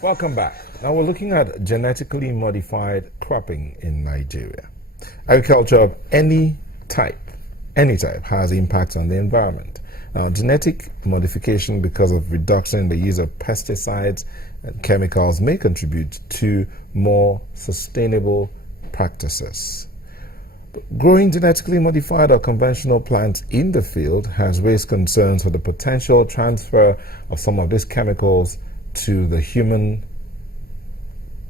Welcome back. Now we're looking at genetically modified cropping in Nigeria. Agriculture of any type has impact on the environment. Now, genetic modification because of reduction in the use of pesticides and chemicals may contribute to more sustainable practices. Growing genetically modified or conventional plants in the field has raised concerns for the potential transfer of some of these chemicals to the human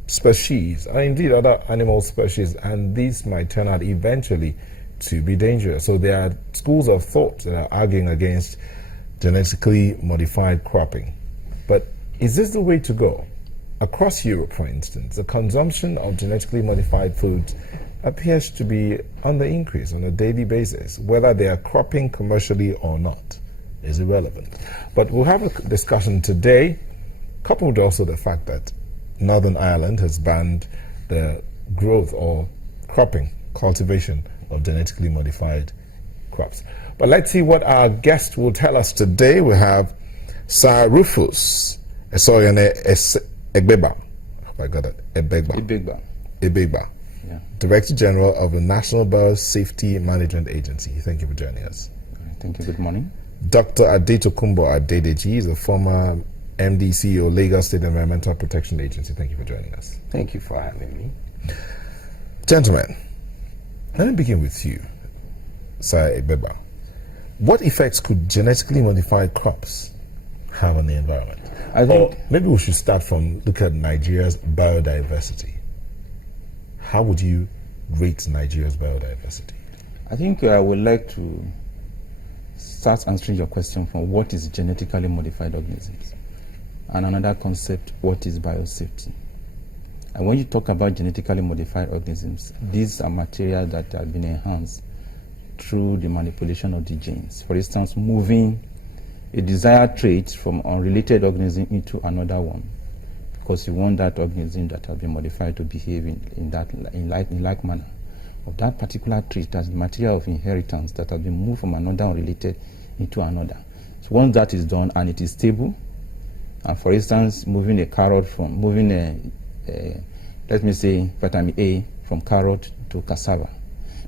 species, or indeed other animal species, and these might turn out eventually to be dangerous. So there are schools of thought that are arguing against genetically modified cropping. But is this the way to go? Across Europe, for instance, the consumption of genetically modified foods appears to be on the increase on a daily basis. Whether they are cropping commercially or not is irrelevant. But we'll have a discussion today, coupled also the fact that Northern Ireland has banned the growth or cropping, cultivation of genetically modified crops. But let's see what our guest will tell us today. We have Sir Rufus Esoyane Egbegba. I hope I got it. Egbegba. Yeah. Director General of the National Biosafety Management Agency. Thank you for joining us. Thank you. Good morning. Dr. Adetokunbo Adedeji is a former MD, CEO, Lagos State Environmental Protection Agency. Thank you for joining us. Thank you for having me. Gentlemen, let me begin with you, Sir Egbegba. What effects could genetically modified crops have on the environment? I think maybe we should start from look at Nigeria's biodiversity. How would you rate Nigeria's biodiversity? I think I would like to start answering your question from what is genetically modified organisms, and another concept, what is biosafety. And when you talk about genetically modified organisms, these are materials that have been enhanced through the manipulation of the genes. For instance, moving a desired trait from unrelated organism into another one, because you want that organism that has been modified to behave in like manner of that particular trait as the material of inheritance that has been moved from another unrelated into another. So once that is done and it is stable, and for instance, moving a carrot from let me say vitamin A from carrot to cassava,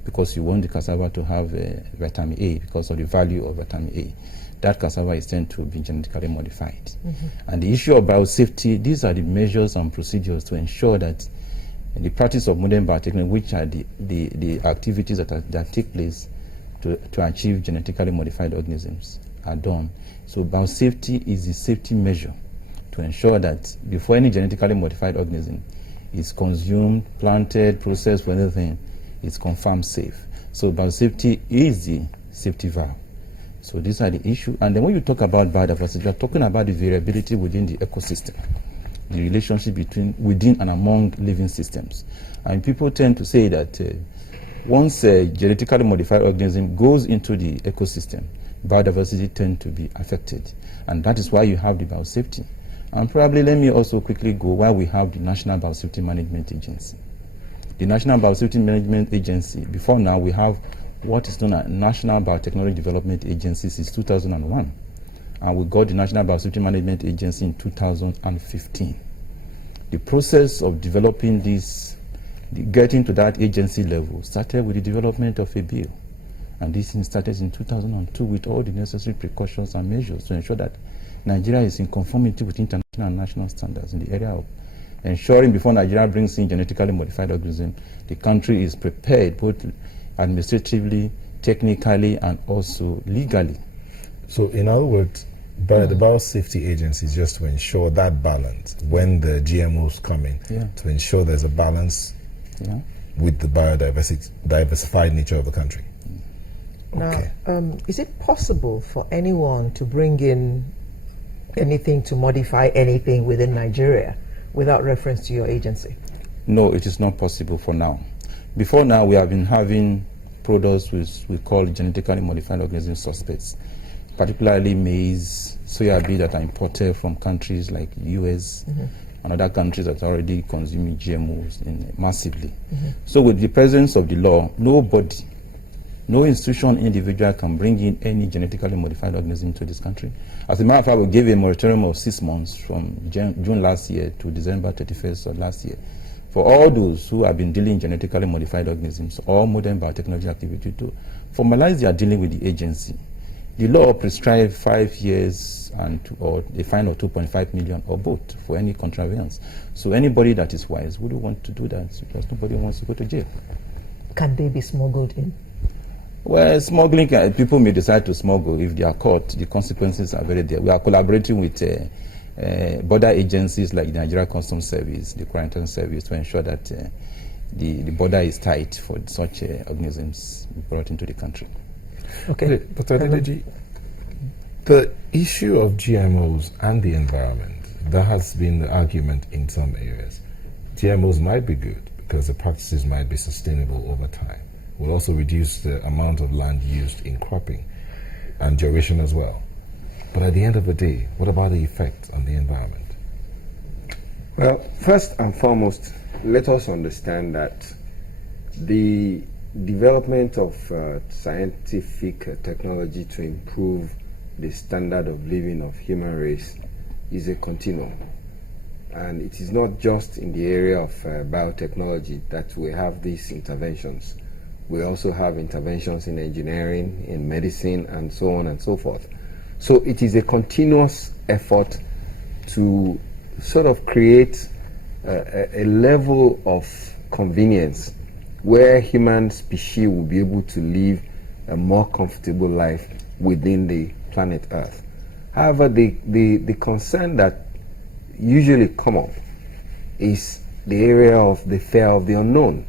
because you want the cassava to have vitamin A because of the value of vitamin A. That cassava is tend to be genetically modified. And the issue of biosafety, these are the measures and procedures to ensure that the practice of modern biotechnology, which are the activities that take place to achieve genetically modified organisms, are done. So biosafety is the safety measure to ensure that before any genetically modified organism is consumed, planted, processed for anything, it's confirmed safe. So biosafety is the safety valve. So these are the issues. And then when you talk about biodiversity, you're talking about the variability within the ecosystem, the relationship within and among living systems. And people tend to say that once a genetically modified organism goes into the ecosystem, biodiversity tends to be affected. And that is why you have the biosafety. And probably let me also quickly go why we have the National Biosafety Management Agency. The National Biosafety Management Agency, before now we have what is known as National Biotechnology Development Agency since 2001. And we got the National Biosafety Management Agency in 2015. The process of developing this, getting to that agency level, started with the development of a bill. And this started in 2002 with all the necessary precautions and measures to ensure that Nigeria is in conformity with international and national standards in the area of ensuring before Nigeria brings in genetically modified organisms, the country is prepared both administratively, technically, and also legally. So in other words, the biosafety agency is just to ensure that balance when the GMOs come in, to ensure there's a balance with the diversified nature of the country. Now, is it possible for anyone to bring in anything to modify anything within Nigeria without reference to your agency? No, it is not possible for now. Before now, we have been having products which we call genetically modified organism suspects, particularly maize, soya bean that are imported from countries like US and other countries that are already consuming GMOs massively. So with the presence of the law, No institution, individual can bring in any genetically modified organism to this country. As a matter of fact, we gave a moratorium of 6 months from June last year to December 31st of last year for all those who have been dealing in genetically modified organisms or modern biotechnology activity to formalize their dealing with the agency. The law prescribes 5 years or a fine of 2.5 million or both for any contravenance. So anybody that is wise would want to do that because nobody wants to go to jail. Can they be smuggled in? Well, smuggling, people may decide to smuggle. If they are caught, the consequences are very there. We are collaborating with border agencies like the Nigeria Customs Service, the Quarantine Service, to ensure that the border is tight for such organisms brought into the country. Okay, but Adedeji, the issue of GMOs and the environment, that has been the argument in some areas. GMOs might be good because the practices might be sustainable over time. Will also reduce the amount of land used in cropping and duration as well. But at the end of the day, what about the effect on the environment? Well, first and foremost, let us understand that the development of scientific technology to improve the standard of living of human race is a continuum. And it is not just in the area of biotechnology that we have these interventions. We also have interventions in engineering, in medicine, and so on and so forth. So it is a continuous effort to sort of create a level of convenience where human species will be able to live a more comfortable life within the planet Earth. However, the concern that usually come up is the area of the fear of the unknown.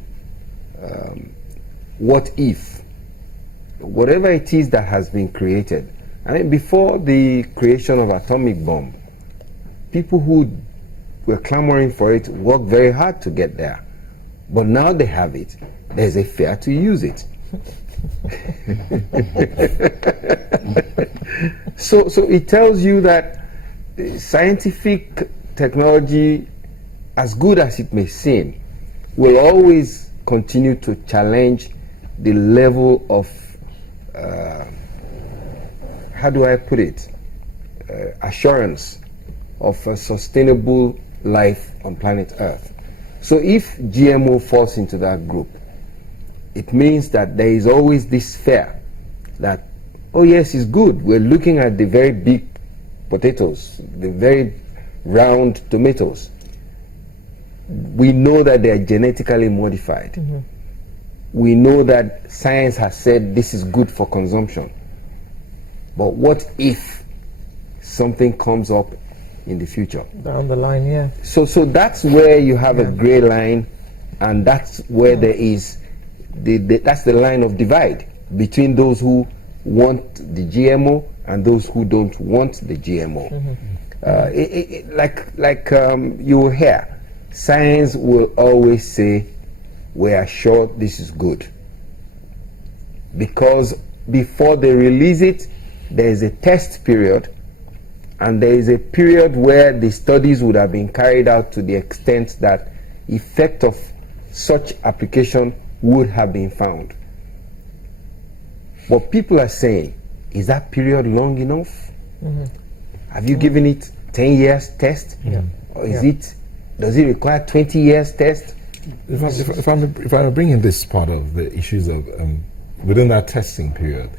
What if, whatever it is that has been created, I mean, before the creation of atomic bomb, people who were clamoring for it worked very hard to get there. But now they have it. There's a fear to use it. So it tells you that scientific technology, as good as it may seem, will always continue to challenge the level of, how do I put it, assurance of a sustainable life on planet Earth. So if GMO falls into that group, it means that there is always this fear that, oh yes, it's good. We're looking at the very big potatoes, the very round tomatoes. We know that they are genetically modified. Mm-hmm. We know that science has said this is good for consumption. But what if something comes up in the future? Down the line, yeah. So that's where you have a gray line, and that's where there is that's the line of divide between those who want the GMO and those who don't want the GMO. Mm-hmm. Like you will hear, science will always say, we are sure this is good. Because before they release it, there is a test period, and there is a period where the studies would have been carried out to the extent that effect of such application would have been found. What people are saying, is that period long enough? Mm-hmm. Have you given it 10 years test? Yeah. Or does it require 20 years test? If I bring in this part of the issues of within that testing period,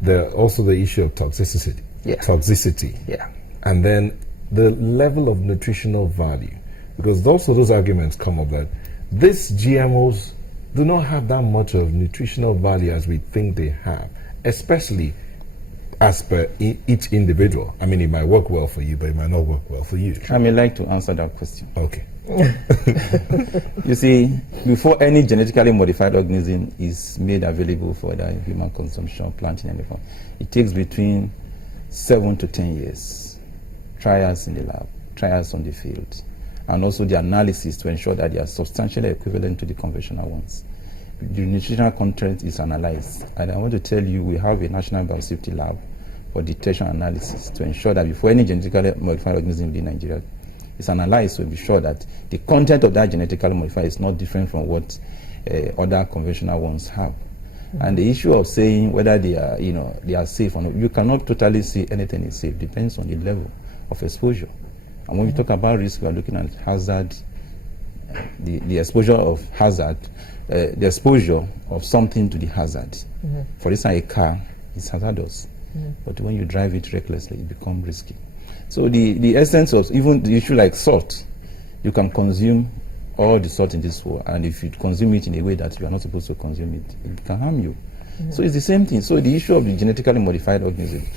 there are also the issue of toxicity. Yeah. Toxicity. Yeah. And then the level of nutritional value, because those arguments come up that these GMOs do not have that much of nutritional value as we think they have, especially as per each individual. I mean, it might work well for you, but it might not work well for you. I may like to answer that question. Okay. You see, before any genetically modified organism is made available for the human consumption, planting and everything, it takes between 7 to 10 years. Trials in the lab, trials on the field, and also the analysis to ensure that they are substantially equivalent to the conventional ones. The nutritional content is analyzed, and I want to tell you we have a national biosafety lab for detection analysis to ensure that before any genetically modified organism in Nigeria is analyzed, to be sure that the content of that genetically modified is not different from what other conventional ones have. And the issue of saying whether they are, they are safe or not, you cannot totally say anything is safe. Depends on the level of exposure. And when we talk about risk, we are looking at hazard, the exposure of hazard, the exposure of something to the hazard. For instance, a car is hazardous, but when you drive it recklessly, it becomes risky. So the essence of even the issue like salt, you can consume all the salt in this world, and if you consume it in a way that you are not supposed to consume it, it can harm you. So it's the same thing. So the issue of the genetically modified organisms,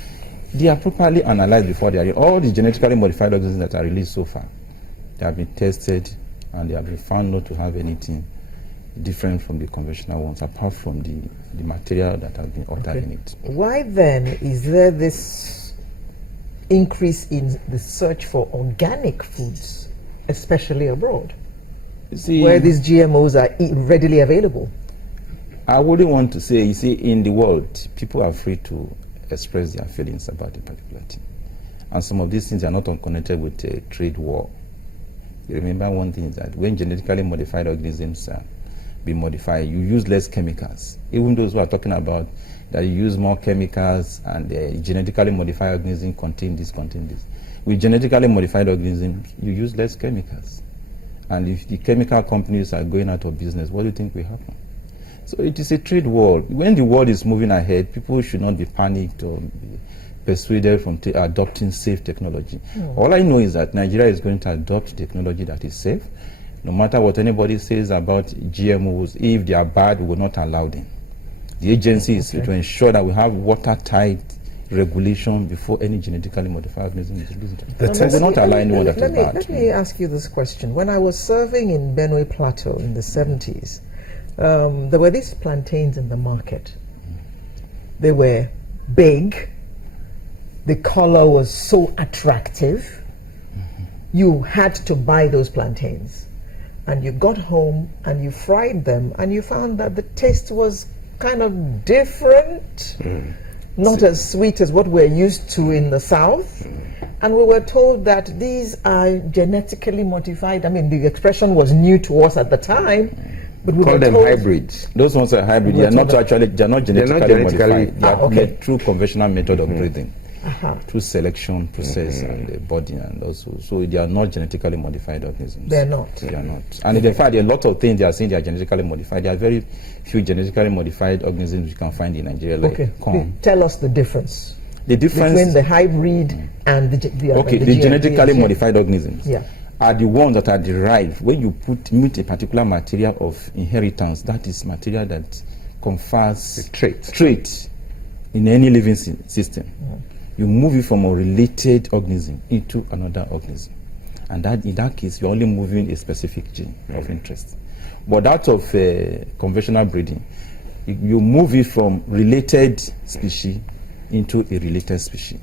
they are properly analyzed before they are all the genetically modified organisms that are released so far. They have been tested and they have been found not to have anything different from the conventional ones, apart from the material that has been altered in it. Why then is there this increase in the search for organic foods, especially abroad, where these GMOs are readily available? I wouldn't want to say, in the world, people are free to express their feelings about a particular thing. And some of these things are not connected with a trade war. You remember one thing is that when genetically modified organisms are being modified, you use less chemicals. Even those who are talking about that you use more chemicals and the genetically modified organisms contain this. With genetically modified organisms, you use less chemicals. And if the chemical companies are going out of business, what do you think will happen? So it is a trade war. When the world is moving ahead, people should not be panicked or be persuaded from adopting safe technology. All I know is that Nigeria is going to adopt technology that is safe. No matter what anybody says about GMOs, if they are bad, we will not allow them. The agency is to ensure that we have watertight regulation before any genetically modified organism is released. We will not allow anyone that is bad. Let me ask you this question. When I was serving in Benue Plateau in the 70s, there were these plantains in the market. They were big. The color was so attractive. You had to buy those plantains. And you got home and you fried them and you found that the taste was kind of different. Not as sweet as what we're used to in the South. And we were told that these are genetically modified. I mean, the expression was new to us at the time. But we call them hybrids. Those ones are hybrid. They are not genetically modified. They are made through conventional method of breeding, through selection process and the body, and also so they are not genetically modified organisms. They're not. They are not. And in fact, there are a lot of things they are saying they are genetically modified. There are very few genetically modified organisms you can find in Nigeria, like corn. Tell us the difference. The difference between the hybrid and the genetically modified organisms. Yeah. Are the ones that are derived when you meet a particular material of inheritance. That is material that confers a trait in any living system. You move it from a related organism into another organism, and that in that case you're only moving a specific gene of interest. But that of conventional breeding, you move it from related species into a related species.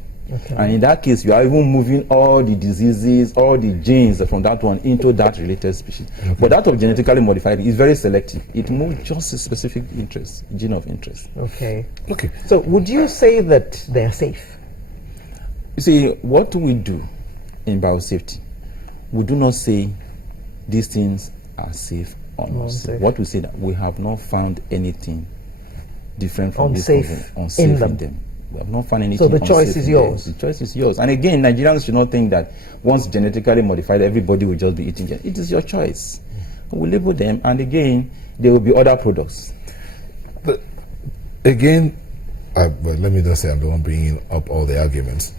And in that case, you are even moving all the diseases, all the genes from that one into that related species. But that of genetically modified is very selective. It moves just a specific interest, gene of interest. Okay. So would you say that they are safe? You see, what do we do in biosafety? We do not say these things are safe or not safe. What we say that we have not found anything different from unsafe in them. We have not found anything. So the choice is yours. The choice is yours. And again, Nigerians should not think that once genetically modified, everybody will just be eating it. It is your choice. We label them, and again, there will be other products. But again, but let me just say, I'm the one bringing up all the arguments.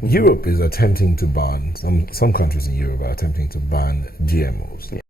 Europe is attempting to ban, some countries in Europe are attempting to ban GMOs.